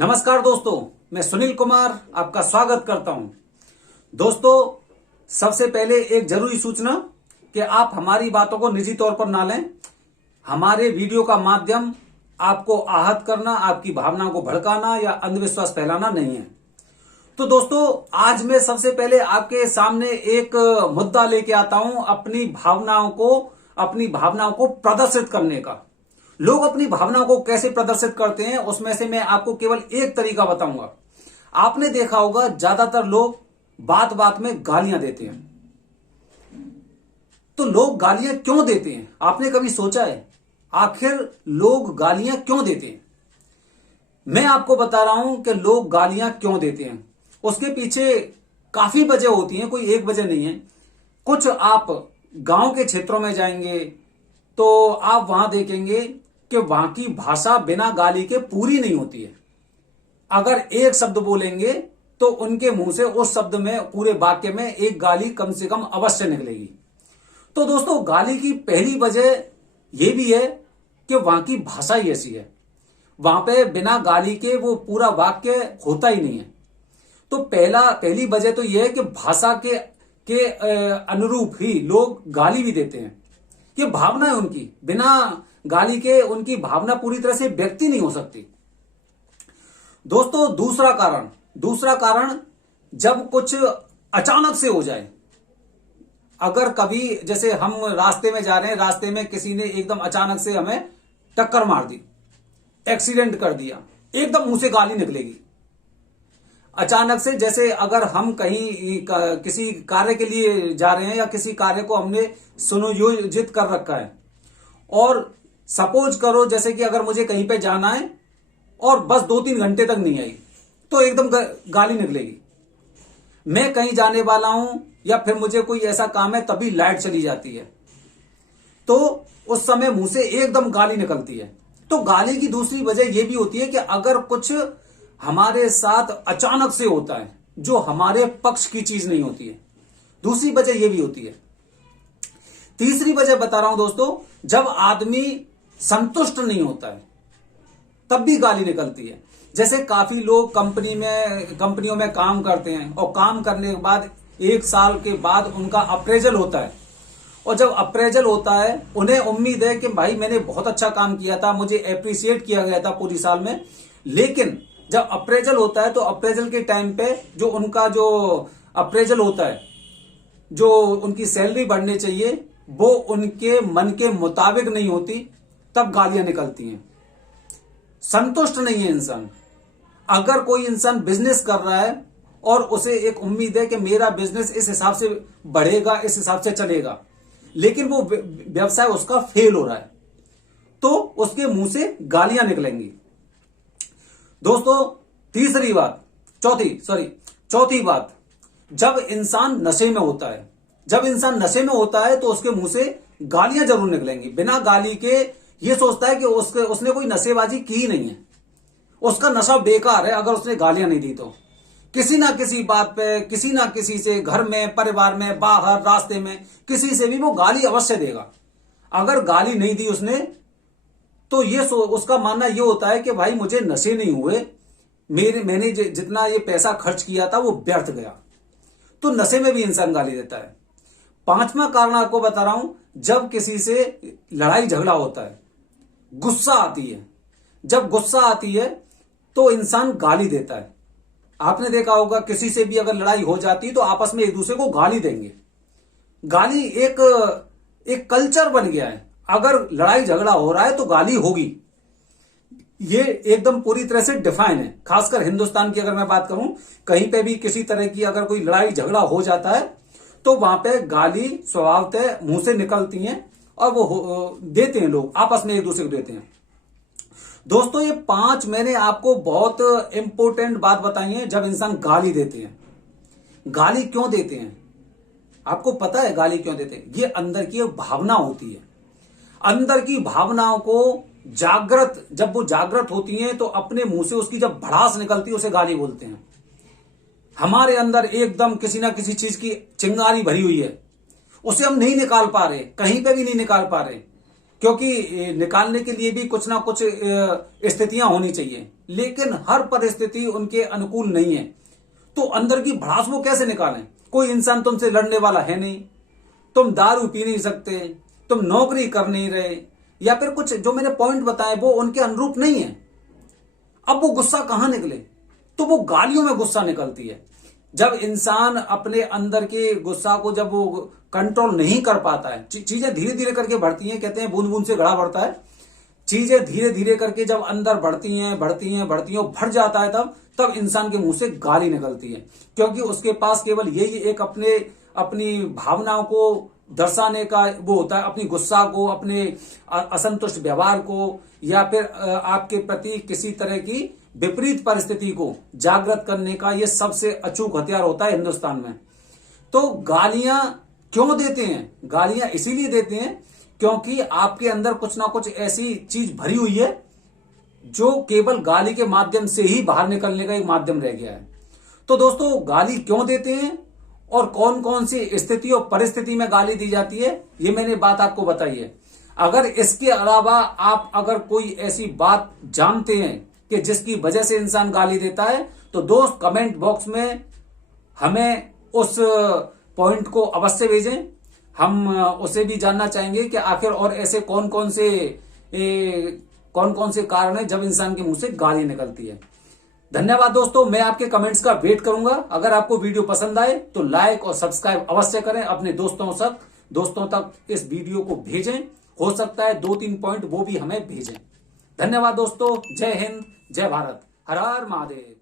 नमस्कार दोस्तों, मैं सुनील कुमार आपका स्वागत करता हूं। दोस्तों, सबसे पहले एक जरूरी सूचना कि आप हमारी बातों को निजी तौर पर ना लें। हमारे वीडियो का माध्यम आपको आहत करना, आपकी भावनाओं को भड़काना या अंधविश्वास फैलाना नहीं है। तो दोस्तों, आज मैं सबसे पहले आपके सामने एक मुद्दा लेके आता हूं, अपनी भावनाओं को प्रदर्शित करने का। लोग अपनी भावनाओं को कैसे प्रदर्शित करते हैं, उसमें से मैं आपको केवल एक तरीका बताऊंगा। आपने देखा होगा, ज्यादातर लोग बात बात में गालियां देते हैं। तो लोग गालियां क्यों देते हैं, आपने कभी सोचा है? आखिर लोग गालियां क्यों देते हैं? मैं आपको बता रहा हूं कि लोग गालियां क्यों देते हैं। उसके पीछे काफी वजह होती हैं, कोई एक वजह नहीं है। कुछ आप गांव के क्षेत्रों में जाएंगे तो आप वहां देखेंगे कि वहां की भाषा बिना गाली के पूरी नहीं होती है। अगर एक शब्द बोलेंगे तो उनके मुंह से उस शब्द में, पूरे वाक्य में एक गाली कम से कम अवश्य निकलेगी। तो दोस्तों, गाली की पहली वजह यह भी है कि वहां की भाषा ही ऐसी है। वहां पे बिना गाली के वो पूरा वाक्य होता ही नहीं है। तो पहली वजह तो यह है कि भाषा के अनुरूप ही लोग गाली भी देते हैं। ये भावना है उनकी, बिना गाली के उनकी भावना पूरी तरह से व्यक्त नहीं हो सकती। दोस्तों, दूसरा कारण जब कुछ अचानक से हो जाए। अगर कभी जैसे हम रास्ते में जा रहे हैं, रास्ते में किसी ने एकदम अचानक से हमें टक्कर मार दी, एक्सीडेंट कर दिया, एकदम मुंह से गाली निकलेगी अचानक से। जैसे अगर हम कहीं किसी कार्य के लिए जा रहे हैं या किसी कार्य को हमने सुनियोजित कर रखा है, और सपोज करो जैसे कि अगर मुझे कहीं पे जाना है और बस 2-3 घंटे तक नहीं आई, तो एकदम गाली निकलेगी। मैं कहीं जाने वाला हूं या फिर मुझे कोई ऐसा काम है, तभी लाइट चली जाती है, तो उस समय मुंह से एकदम गाली निकलती है। तो गाली की दूसरी वजह यह भी होती है कि अगर कुछ हमारे साथ अचानक से होता है जो हमारे पक्ष की चीज नहीं होती है, दूसरी वजह यह भी होती है। तीसरी वजह बता रहा हूं दोस्तों, जब आदमी संतुष्ट नहीं होता है तब भी गाली निकलती है। जैसे काफी लोग कंपनियों में काम करते हैं और काम करने के बाद 1 साल के बाद उनका अप्रेजल होता है, और जब अप्रेजल होता है उन्हें उम्मीद है कि भाई मैंने बहुत अच्छा काम किया था, मुझे अप्रिशिएट किया गया था पूरी साल में। लेकिन जब अप्रेजल होता है तो अप्रेजल के टाइम पे जो उनका जो अप्रेजल होता है, जो उनकी सैलरी बढ़नी चाहिए, वो उनके मन के मुताबिक नहीं होती, तब गालियां निकलती हैं। संतुष्ट नहीं है इंसान। अगर कोई इंसान बिजनेस कर रहा है और उसे एक उम्मीद है कि मेरा बिजनेस इस हिसाब से बढ़ेगा, इस हिसाब से चलेगा, लेकिन वो व्यवसाय उसका फेल हो रहा है, तो उसके मुंह से गालियां निकलेंगी। दोस्तों, चौथी बात, जब इंसान नशे में होता है तो उसके मुंह से गालियां जरूर निकलेंगी। बिना गाली के ये सोचता है कि उसने कोई नशेबाजी की ही नहीं है, उसका नशा बेकार है अगर उसने गालियां नहीं दी तो। किसी ना किसी बात पे, किसी ना किसी से, घर में, परिवार में, बाहर, रास्ते में, किसी से भी वो गाली अवश्य देगा। अगर गाली नहीं दी उसने तो उसका मानना ये होता है कि भाई मुझे नशे नहीं हुए, मैंने जितना ये पैसा खर्च किया था वो व्यर्थ गया। तो नशे में भी इंसान गाली देता है। 5वां कारण आपको बता रहा हूं, जब किसी से लड़ाई झगड़ा होता है, गुस्सा आती है, जब गुस्सा आती है तो इंसान गाली देता है। आपने देखा होगा, किसी से भी अगर लड़ाई हो जाती है तो आपस में एक दूसरे को गाली देंगे। गाली एक कल्चर बन गया है। अगर लड़ाई झगड़ा हो रहा है तो गाली होगी, ये एकदम पूरी तरह से डिफाइन है। खासकर हिंदुस्तान की अगर मैं बात करूं, कहीं पे भी किसी तरह की अगर कोई लड़ाई झगड़ा हो जाता है तो वहां पे गाली स्वभावतः मुंह से निकलती हैं, और वो देते हैं, लोग आपस में एक दूसरे को देते हैं। दोस्तों, ये 5 मैंने आपको बहुत इंपॉर्टेंट बात बताई है जब इंसान गाली देते हैं। गाली क्यों देते हैं, आपको पता है गाली क्यों देते हैं? ये अंदर की एक भावना होती है। अंदर की भावनाओं को जब वो जागृत होती हैं तो अपने मुंह से उसकी जब भड़ास निकलती है उसे गाली बोलते हैं। हमारे अंदर एकदम किसी ना किसी चीज की चिंगारी भरी हुई है, उसे हम नहीं निकाल पा रहे, कहीं पे भी नहीं निकाल पा रहे, क्योंकि निकालने के लिए भी कुछ ना कुछ स्थितियां होनी चाहिए, लेकिन हर परिस्थिति उनके अनुकूल नहीं है। तो अंदर की भड़ास वो कैसे निकालें? कोई इंसान तुमसे लड़ने वाला है नहीं, तुम दारू पी नहीं सकते, तुम नौकरी कर नहीं रहे, या फिर कुछ जो मैंने पॉइंट बताए वो उनके अनुरूप नहीं है। अब वो गुस्सा कहां निकले? तो वो गालियों में गुस्सा निकलती है। जब इंसान अपने अंदर के गुस्सा को जब वो कंट्रोल नहीं कर पाता है, चीजें धीरे धीरे करके बढ़ती हैं, कहते हैं बूंद बूंद से घड़ा बढ़ता है। चीजें धीरे धीरे करके जब अंदर बढ़ती हैं बढ़ती हैं बढ़ती हैं, भर जाता है, तब इंसान के मुंह से गाली निकलती है। क्योंकि उसके पास केवल यही एक अपनी भावनाओं को दर्शाने का वो होता है, अपनी गुस्सा को, अपने असंतुष्ट व्यवहार को, या फिर आपके प्रति किसी तरह की विपरीत परिस्थिति को जागृत करने का ये सबसे अचूक हथियार होता है हिंदुस्तान में। तो गालियां क्यों देते हैं? गालियां इसीलिए देते हैं क्योंकि आपके अंदर कुछ ना कुछ ऐसी चीज भरी हुई है जो केवल गाली के माध्यम से ही बाहर निकलने का एक माध्यम रह गया है। तो दोस्तों, गाली क्यों देते हैं और कौन कौन सी स्थिति और परिस्थिति में गाली दी जाती है, ये मैंने बात आपको बताई है। अगर इसके अलावा आप अगर कोई ऐसी बात जानते हैं कि जिसकी वजह से इंसान गाली देता है, तो दोस्त कमेंट बॉक्स में हमें उस पॉइंट को अवश्य भेजें। हम उसे भी जानना चाहेंगे कि आखिर और ऐसे कौन कौन से कारण है जब इंसान के मुंह से गाली निकलती है। धन्यवाद दोस्तों, मैं आपके कमेंट्स का वेट करूंगा। अगर आपको वीडियो पसंद आए तो लाइक और सब्सक्राइब अवश्य करें। अपने दोस्तों तक इस वीडियो को भेजें। हो सकता है 2-3 पॉइंट वो भी हमें भेजें। धन्यवाद दोस्तों, जय हिंद, जय भारत, हर हर महादेव।